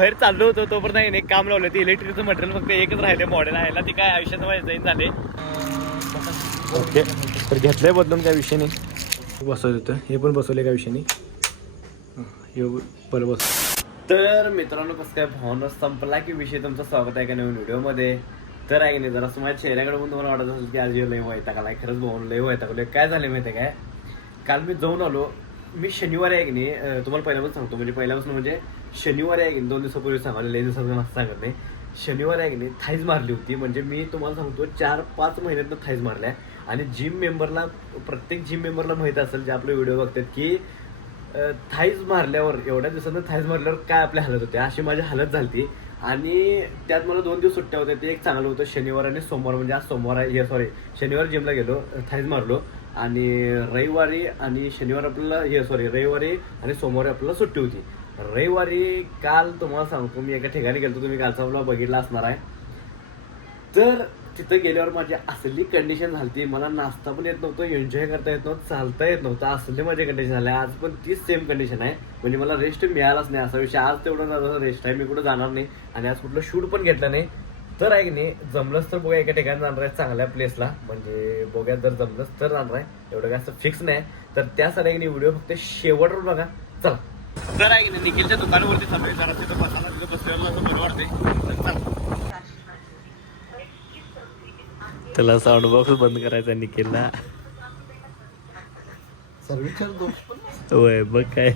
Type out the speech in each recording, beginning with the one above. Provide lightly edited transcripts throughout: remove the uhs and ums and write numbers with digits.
बाहेर चाललो होतो तोपर्यंत एक काम लावलं. ते इलेक्ट्रिकचं मटेरियल फक्त एकच राहिले मॉडेल आहे ती काय आयुष्यात माझ्या जाईन झाले. ओके तर घेतलंय बदलून काय विषय नाही. बसवत होतं हे पण बसवले काय विषय नाही. हे बरं बस. तर मित्रांनो कसं काय भावना संपला की विषय. तुमचं स्वागत आहे का नवीन व्हिडिओमध्ये. तर आहे की नाही जरा माझ्या चेहऱ्याकडे पण तुम्हाला वाटत असेल की आज लय वैतागलाय. खरंच भाऊ लय वैतागलोय. काय झालं माहिती आहे काय, काल मी जाऊन आलो. मी शनिवारी आहे की नाही तुम्हाला पहिल्यापासून सांगतो, म्हणजे पहिल्यापासून म्हणजे शनिवारी आहे की नाही 2 दिवसापूर्वी सांगायला लय दिवसाचं मस्त सांगत नाही. शनिवारी आहे की नाही थाईज मारली होती. म्हणजे मी तुम्हाला सांगतो 4-5 महिन्यातनं थाईज मारल्या. आणि जिम मेंबरला, प्रत्येक जिम मेंबरला माहीत असेल जे आपले व्हिडिओ बघतात की थाईज मारल्यावर, एवढ्या दिवसानं थाईज मारल्यावर काय आपली हालत होते, अशी माझी हालत झाली. आणि त्यात मला 2 दिवस सुट्ट्या होत्या. ते एक चांगलं होतं शनिवार आणि सोमवार. म्हणजे आज सोमवार आहे, सॉरी शनिवार जिमला गेलो, थाईज मारलो. आणि रविवारी आणि शनिवार आपल्याला रविवारी आणि सोमवारी आपल्याला सुट्टी होती. रविवारी काल तुम्हाला सांगतो मी एका ठिकाणी गेलो, तुम्ही कालचा ब्लॉग बघितला असणार आहे. तर तिथं गेल्यावर माझी असली कंडिशन झाली. मला नाचता पण येत नव्हतं, एन्जॉय करता येत नव्हतं, चालता येत नव्हतं. असली माझी कंडिशन झाली. आज पण तीच सेम कंडिशन आहे. म्हणजे मला रेस्ट मिळालाच नाही असा विषय. आज तेवढं रेस्ट आहे, मी कुठं जाणार नाही. आणि आज कुठलं शूट पण घेतलं नाही. तर आहे की नाही जमलंच तर बघा एका ठिकाणी जाणार आहे चांगल्या प्लेसला. म्हणजे बघा जर जमलंच तर जाणार आहे, एवढं काय असं फिक्स नाही. तर त्यासाठी आहे की नाही व्हिडिओ फक्त शेवटवर बघा. चला. तर आहे की नाही निखिलच्या दुकानावरती थांबले. जरा तिथं बसायला तिथं बसल्यावर असं बरं वाटते. चला. त्याला साऊंड बॉक्स बंद करायचा निखिलला. होय बघ काय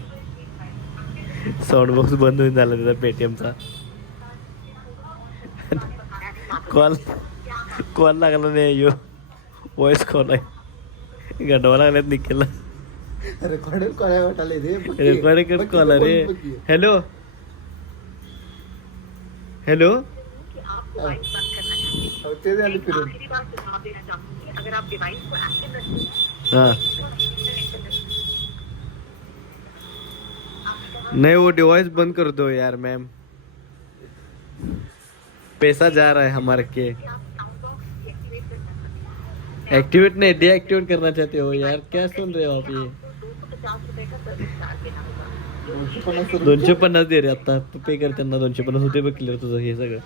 साऊंड बॉक्स बंद होऊन झाला त्याचा पेटीएमचा. कॉल लागला नाही. यो व्हॉइस कॉल आहे. गडवा लागल्यात निखिलला. रेकॉर्ड कॉल रे. Hello hello. हाँ नहीं वो डिवाइस बंद कर दो यार मैम, पैसा जा रहा है हमारे के. एक्टिवेट नहीं डीएक्टिवेट करना चाहते हो यार, क्या सुन रहे हो आप. ये 250 दे रे आता पे कर त्यांना. 250 होते बघ क्लिअर तुझं हे सगळं.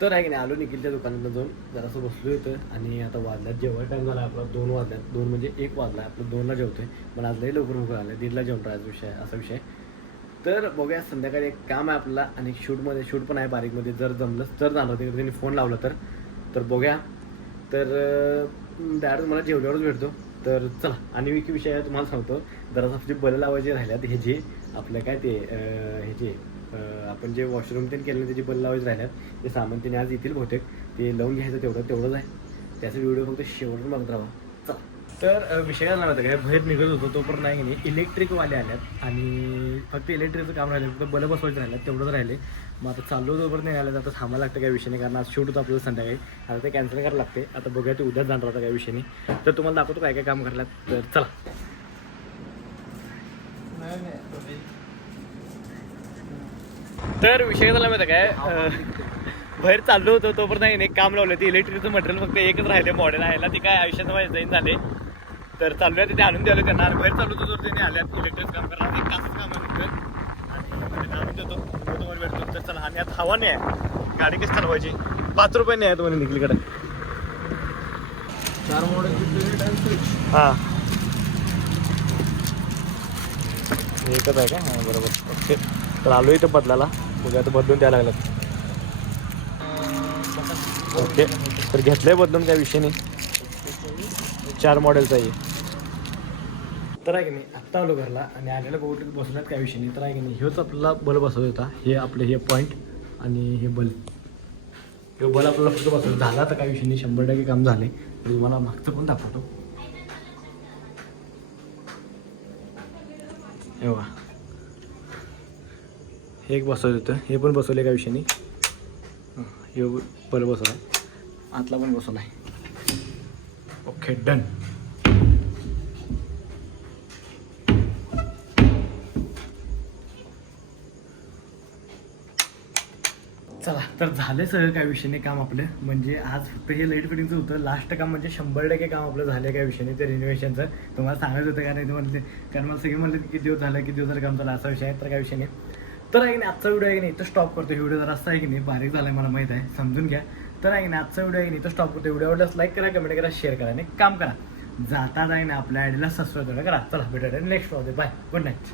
तर आहे की नाही आलो निखिलच्या दुकानात जाऊन जरासं बसलो होतं. आणि आता वाजल्यात जेव्हा टाइम झाला आपला 2 वाजल्यात. 2 म्हणजे 1 वाजला. आपलं 2ला जेवतोय. पण आज लई लवकर भूक आलं. 1:30ला जेवण आज विषय असा विषय. तर बघूया संध्याकाळी एक काम आहे आपल्याला. आणि शूट पण आहे बारीकमध्ये. जर जमलंच तर जाणार तिकडे त्यांनी फोन लावला तर बघूया. तर डायरेक्ट मला जेवल्यावरच भेटतो. तर चला. आणि विषय आहे तुम्हाला सांगतो. जरासं जे बलं लावायचे राहिल्यात हे जे आपलं काय ते हे जे आपण जे वॉशरूम ते केलं त्याची बल लावायचे राहिल्यात. ते सामान त्याने आज येतील बहुतेक. ते लावून घ्यायचं तेवढंच आहे. त्याचा व्हिडिओ फक्त शेवटून बघत राहा. चला. तर विषय काय झाला होता काय, बाहेर निघत होतो तोपर्यंत नाही की नाही इलेक्ट्रिकवाले आल्यात. आणि फक्त इलेक्ट्रिकचं काम राहिलं, फक्त बलं बसवायचं राहिलं तेवढंच राहिले. मग आता चाललो तोपर्यंत नाही आलं. आता थांबायला लागतं काय विषय नाही, कारण आज शूट होतं आपल्याला संध्याकाळी. आता ते कॅन्सल करायला लागते. आता बघूया ते उद्याच जाणार होता काय विषय नाही. तर तुम्हाला दाखवतो काय काय काम करायला. तर चला. तर विषय झाला माहिती काय, बाहेर चाललो होतो तोपर्यंत एक काम लावलं. ते इलेक्ट्रिकचं मटेरियल फक्त एकच राहिले मॉडेल आहे ती काय आयुष्यात माझ्या जाईन झाले. तर चालूया तिथे आणून द्यायला त्यांना. बाहेर चालू होतो तर त्यांनी आल्यात इलेक्ट्रिक काम करणार. एक तासच काम आहे आणि आणून देतो तुम्हाला भेटतो. तर चला. आणि आता हवा नाही आहे, गाडी कशी चालवायची. 5 रुपये नाही आहे तुम्हाला निखिलकडे. 4 मॉडेल. हां एकच आहे का. हां बरोबर. ओके. तर आलो इथं बदलाला. बघा आता बदलून द्यायला लागलं. ओके. तर घेतलंय बदलून काय विषय नाही. 4 मॉडेलचा आहे. तर आहे की नाही आत्ता आलो घरला. आणि आलेला बहुतेक बसण्यात काय विषय नाही. तर आहे की नाही हेच आपल्याला बल्ब बसवत होता. हे आपले हे पॉईंट आणि हे बल्ब. हे बल्ब आपल्याला फक्त बसवत झाला तर काय विषय नाही. 100% काम झाले. तर तुम्हाला मागचं पण दाखवतो. हे बघा हे एक बसवत होतं. हे पण बसवले काय विषय नाही. हे बल्ब बसवला आहे. आतला पण बसवला आहे. Okay done. चला तर झालं सगळं काय विषयाने काम आपलं. म्हणजे आज फक्त हे लाईट फिटिंगचं होतं. लास्ट काम म्हणजे 100% काम आपलं झालं काय विषयाने ते रिनोव्हेशनचं. तुम्हाला सांगायचं होतं का नाही म्हणते, कारण मला सगळे म्हणले किती दिवस झालं काम झालं असा विषय आहे. तर काय विषय नाही. तर आहे की नाही आजचा व्हिडिओ आहे की नाही तर स्टॉप करतो. व्हिडिओ जर असं आहे की नाही बारीक झालाय मला माहित आहे, समजून घ्या. तर आहे की नाही आजचा व्हिडिओ आहे की नाही तर स्टॉप करतो. व्हिडिओ आवडल्यास लाईक करा, कमेंट करा, शेअर करा आणि काम करा. जाता आहे ना आपल्या आयडीला सबस्क्राईब करा. चला भेटूया next video. Bye, good night.